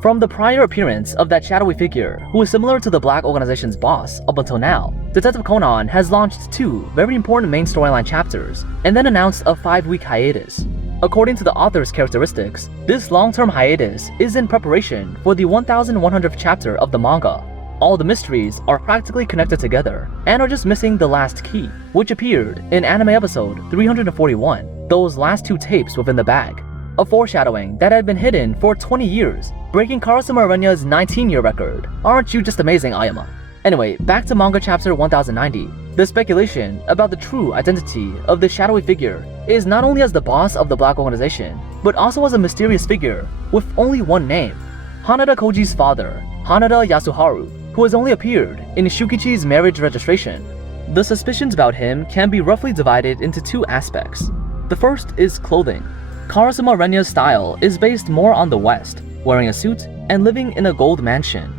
From the prior appearance of that shadowy figure, who is similar to the Black Organization's boss up until now, Detective Conan has launched 2 very important main storyline chapters, and then announced a 5-week hiatus. According to the author's characteristics, this long-term hiatus is in preparation for the 1100th chapter of the manga. All the mysteries are practically connected together, and are just missing the last key, which appeared in anime episode 341, those last 2 tapes within the bag. A foreshadowing that had been hidden for 20 years, breaking Karasuno Aranya's 19-year record. Aren't you just amazing, Ayama? Anyway, back to manga chapter 1090. The speculation about the true identity of the shadowy figure is not only as the boss of the Black Organization, but also as a mysterious figure with only one name, Hanada Koji's father, Hanada Yasuharu, who has only appeared in Shukichi's marriage registration. The suspicions about him can be roughly divided into 2 aspects. The first is clothing. Karasuno Aranya's style is based more on the West, wearing a suit and living in a gold mansion.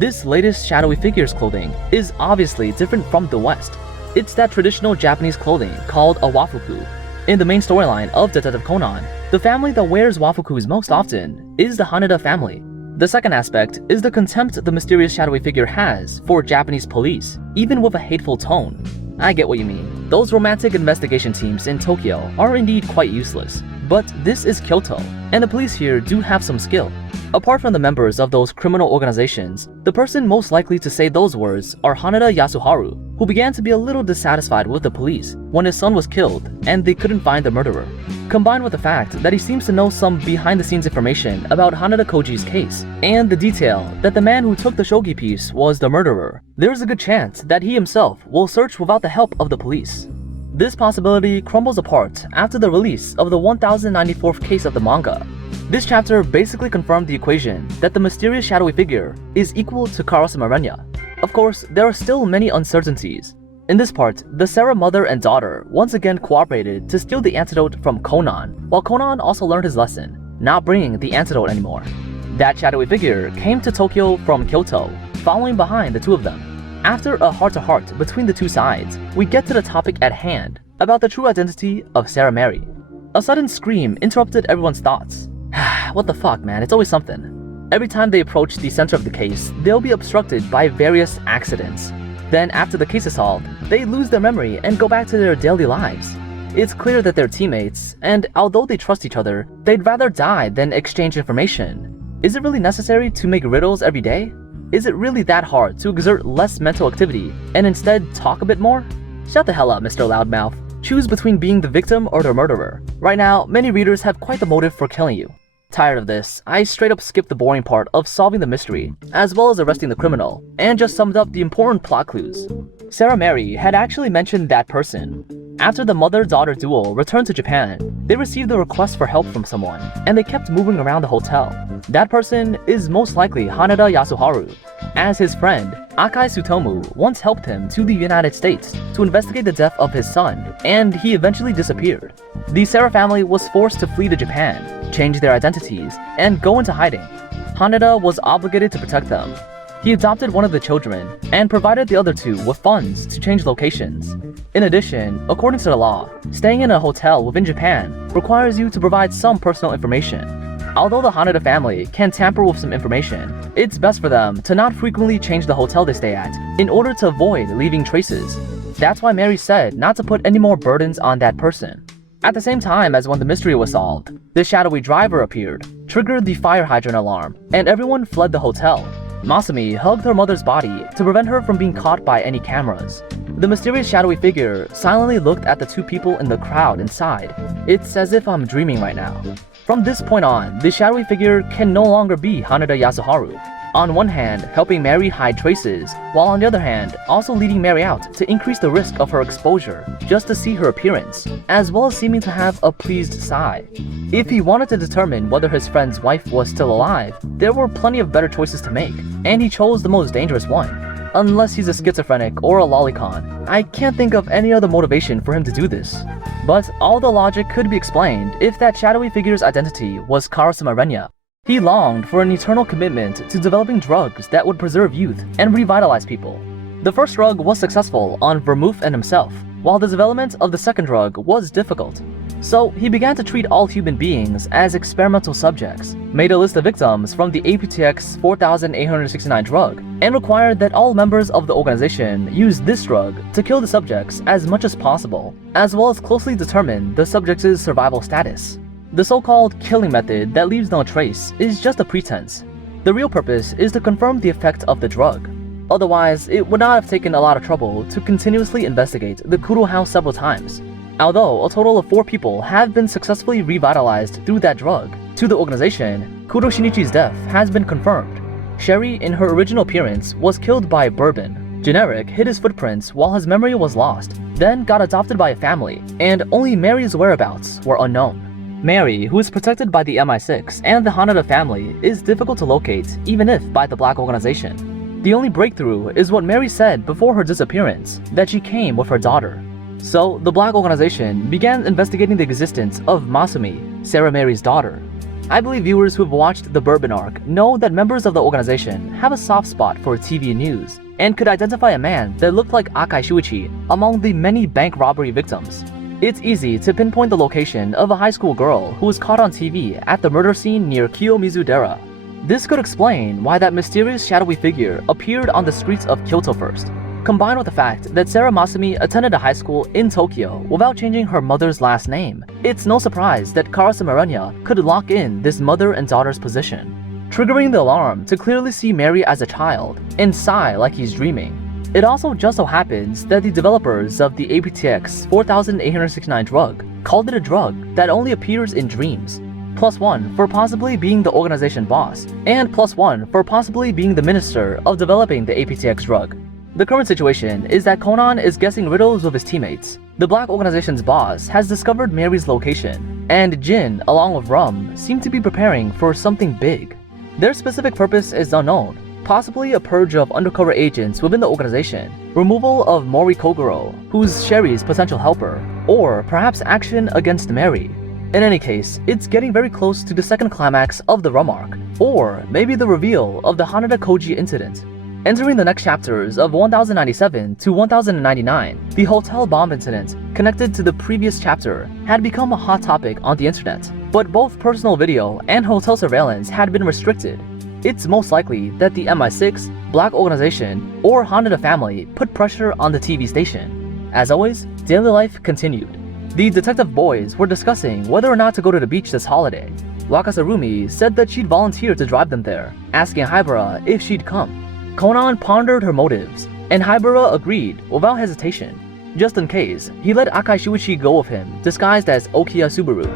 This latest shadowy figure's clothing is obviously different from the West. It's that traditional Japanese clothing called a wafuku. In the main storyline of Detective Conan, the family that wears wafukus most often is the Hanada family. The second aspect is the contempt the mysterious shadowy figure has for Japanese police, even with a hateful tone. I get what you mean. Those romantic investigation teams in Tokyo are indeed quite useless. But this is Kyoto, and the police here do have some skill. Apart from the members of those criminal organizations, the person most likely to say those words are Hanada Yasuharu, who began to be a little dissatisfied with the police when his son was killed and they couldn't find the murderer. Combined with the fact that he seems to know some behind-the-scenes information about Hanada Koji's case, and the detail that the man who took the shogi piece was the murderer, there's a good chance that he himself will search without the help of the police. This possibility crumbles apart after the release of the 1094th case of the manga. This chapter basically confirmed the equation that the mysterious shadowy figure is equal to Karasuno Aranya. Of course, there are still many uncertainties. In this part, the Sarah mother and daughter once again cooperated to steal the antidote from Conan, while Conan also learned his lesson, not bringing the antidote anymore. That shadowy figure came to Tokyo from Kyoto, following behind the 2 of them. After a heart-to-heart between the 2 sides, we get to the topic at hand, about the true identity of Sarah Mary. A sudden scream interrupted everyone's thoughts. What the fuck, man, it's always something. Every time they approach the center of the case, they'll be obstructed by various accidents. Then after the case is solved, they lose their memory and go back to their daily lives. It's clear that they're teammates, and although they trust each other, they'd rather die than exchange information. Is it really necessary to make riddles every day? Is it really that hard to exert less mental activity and instead talk a bit more? Shut the hell up, Mr. Loudmouth. Choose between being the victim or the murderer. Right now, many readers have quite the motive for killing you. Tired of this, I straight up skipped the boring part of solving the mystery, as well as arresting the criminal, and just summed up the important plot clues. Sarah Mary had actually mentioned that person. After the mother-daughter duo returned to Japan, they received a request for help from someone, and they kept moving around the hotel. That person is most likely Hanada Yasuharu, as his friend, Akai Tsutomu, once helped him to the United States to investigate the death of his son, and he eventually disappeared. The Sarah family was forced to flee to Japan, change their identities, and go into hiding. Hanada was obligated to protect them. He adopted one of the children and provided the other 2 with funds to change locations. In addition, according to the law, staying in a hotel within Japan requires you to provide some personal information. Although the Hanada family can tamper with some information, it's best for them to not frequently change the hotel they stay at in order to avoid leaving traces. That's why Mary said not to put any more burdens on that person. At the same time as when the mystery was solved, the shadowy driver appeared, triggered the fire hydrant alarm, and everyone fled the hotel. Masumi hugged her mother's body to prevent her from being caught by any cameras. The mysterious shadowy figure silently looked at the 2 people in the crowd inside. It's as if I'm dreaming right now. From this point on, the shadowy figure can no longer be Hanada Yasuharu. On one hand, helping Mary hide traces, while on the other hand, also leading Mary out to increase the risk of her exposure, just to see her appearance, as well as seeming to have a pleased sigh. If he wanted to determine whether his friend's wife was still alive, there were plenty of better choices to make, and he chose the most dangerous one. Unless he's a schizophrenic or a lolicon, I can't think of any other motivation for him to do this. But all the logic could be explained if that shadowy figure's identity was Karasuno Aranya. He longed for an eternal commitment to developing drugs that would preserve youth and revitalize people. The first drug was successful on Vermouth and himself, while the development of the second drug was difficult. So he began to treat all human beings as experimental subjects, made a list of victims from the Aptx 4869 drug, and required that all members of the organization use this drug to kill the subjects as much as possible, as well as closely determine the subject's survival status. The so-called killing method that leaves no trace is just a pretense. The real purpose is to confirm the effect of the drug. Otherwise, it would not have taken a lot of trouble to continuously investigate the Kuro house several times. Although a total of 4 people have been successfully revitalized through that drug, to the organization, Kuro Shinichi's death has been confirmed. Sherry, in her original appearance, was killed by Bourbon. Generic hid his footprints while his memory was lost, then got adopted by a family, and only Mary's whereabouts were unknown. Mary, who is protected by the MI6 and the Hanada family, is difficult to locate even if by the Black Organization. The only breakthrough is what Mary said before her disappearance, that she came with her daughter. So, the Black Organization began investigating the existence of Masumi, Sarah Mary's daughter. I believe viewers who have watched the Bourbon arc know that members of the organization have a soft spot for TV news, and could identify a man that looked like Akai Shuichi among the many bank robbery victims. It's easy to pinpoint the location of a high school girl who was caught on TV at the murder scene near Kiyomizu-dera. This could explain why that mysterious shadowy figure appeared on the streets of Kyoto first, combined with the fact that Sarah Masumi attended a high school in Tokyo without changing her mother's last name. It's no surprise that Karasume Renya could lock in this mother and daughter's position, triggering the alarm to clearly see Mary as a child and sigh like he's dreaming. It also just so happens that the developers of the Aptx 4869 drug called it a drug that only appears in dreams. +1 for possibly being the organization boss, and +1 for possibly being the minister of developing the Aptx drug. The current situation is that Conan is guessing riddles with his teammates. The Black Organization's boss has discovered Mary's location, and Jin, along with Rum, seem to be preparing for something big. Their specific purpose is unknown, possibly a purge of undercover agents within the organization, removal of Mori Kogoro, who's Sherry's potential helper, or perhaps action against Mary. In any case, it's getting very close to the second climax of the Rum arc, or maybe the reveal of the Hanada Koji incident. Entering the next chapters of 1097 to 1099, the hotel bomb incident connected to the previous chapter had become a hot topic on the internet, but both personal video and hotel surveillance had been restricted. It's most likely that the MI6, Black Organization, or Hanada family put pressure on the TV station. As always, daily life continued. The detective boys were discussing whether or not to go to the beach this holiday. Wakasarumi said that she'd volunteer to drive them there, asking Haibara if she'd come. Conan pondered her motives, and Haibara agreed without hesitation. Just in case, he let Akai Shuichi go with him, disguised as Okiya Subaru.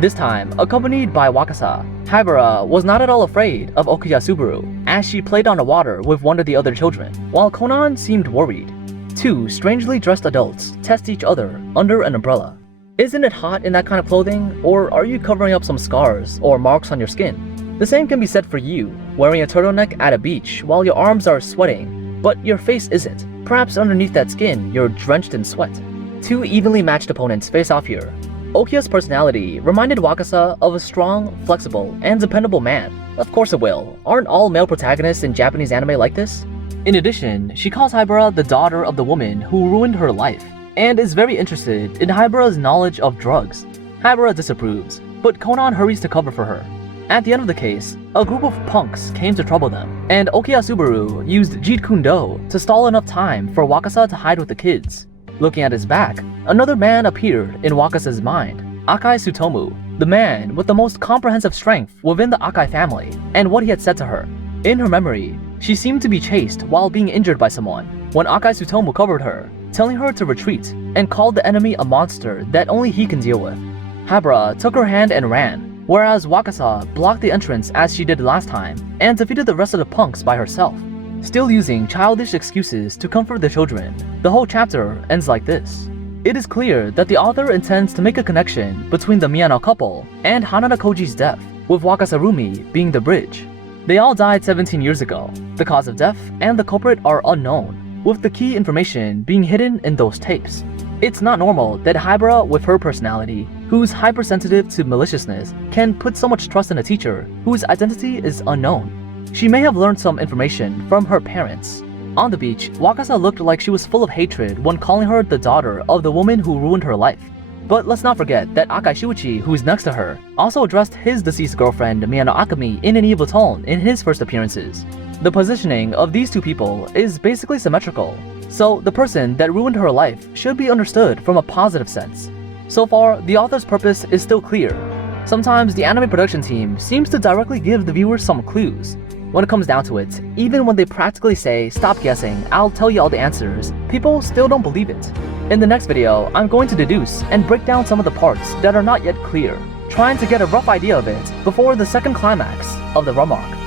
This time, accompanied by Wakasa, Haibara was not at all afraid of Okiya Subaru, as she played on the water with one of the other children, while Conan seemed worried. 2 strangely dressed adults test each other under an umbrella. Isn't it hot in that kind of clothing, or are you covering up some scars or marks on your skin? The same can be said for you, wearing a turtleneck at a beach while your arms are sweating, but your face isn't. Perhaps underneath that skin, you're drenched in sweat. 2 evenly matched opponents face off here. Okiya's personality reminded Wakasa of a strong, flexible, and dependable man. Of course it will. Aren't all male protagonists in Japanese anime like this? In addition, she calls Haibara the daughter of the woman who ruined her life, and is very interested in Haibara's knowledge of drugs. Haibara disapproves, but Conan hurries to cover for her. At the end of the case, a group of punks came to trouble them, and Okiya Subaru used Jeet Kune Do to stall enough time for Wakasa to hide with the kids. Looking at his back, another man appeared in Wakasa's mind, Akai Tsutomu, the man with the most comprehensive strength within the Akai family, and what he had said to her. In her memory, she seemed to be chased while being injured by someone, when Akai Tsutomu covered her, telling her to retreat, and called the enemy a monster that only he can deal with. Haibara took her hand and ran, whereas Wakasa blocked the entrance as she did last time, and defeated the rest of the punks by herself, still using childish excuses to comfort the children. The whole chapter ends like this. It is clear that the author intends to make a connection between the Miyano couple and Hanada Koji's death, with Wakasarumi being the bridge. They all died 17 years ago. The cause of death and the culprit are unknown, with the key information being hidden in those tapes. It's not normal that Haibara, with her personality, who's hypersensitive to maliciousness, can put so much trust in a teacher whose identity is unknown. She may have learned some information from her parents. On the beach, Wakasa looked like she was full of hatred when calling her the daughter of the woman who ruined her life. But let's not forget that Akai Shuichi, who is next to her, also addressed his deceased girlfriend Miyano Akemi in an evil tone in his first appearances. The positioning of these two people is basically symmetrical, so the person that ruined her life should be understood from a positive sense. So far, the author's purpose is still clear. Sometimes the anime production team seems to directly give the viewers some clues. When it comes down to it, even when they practically say, "Stop guessing, I'll tell you all the answers," people still don't believe it. In the next video, I'm going to deduce and break down some of the parts that are not yet clear, trying to get a rough idea of it before the second climax of the rum arc.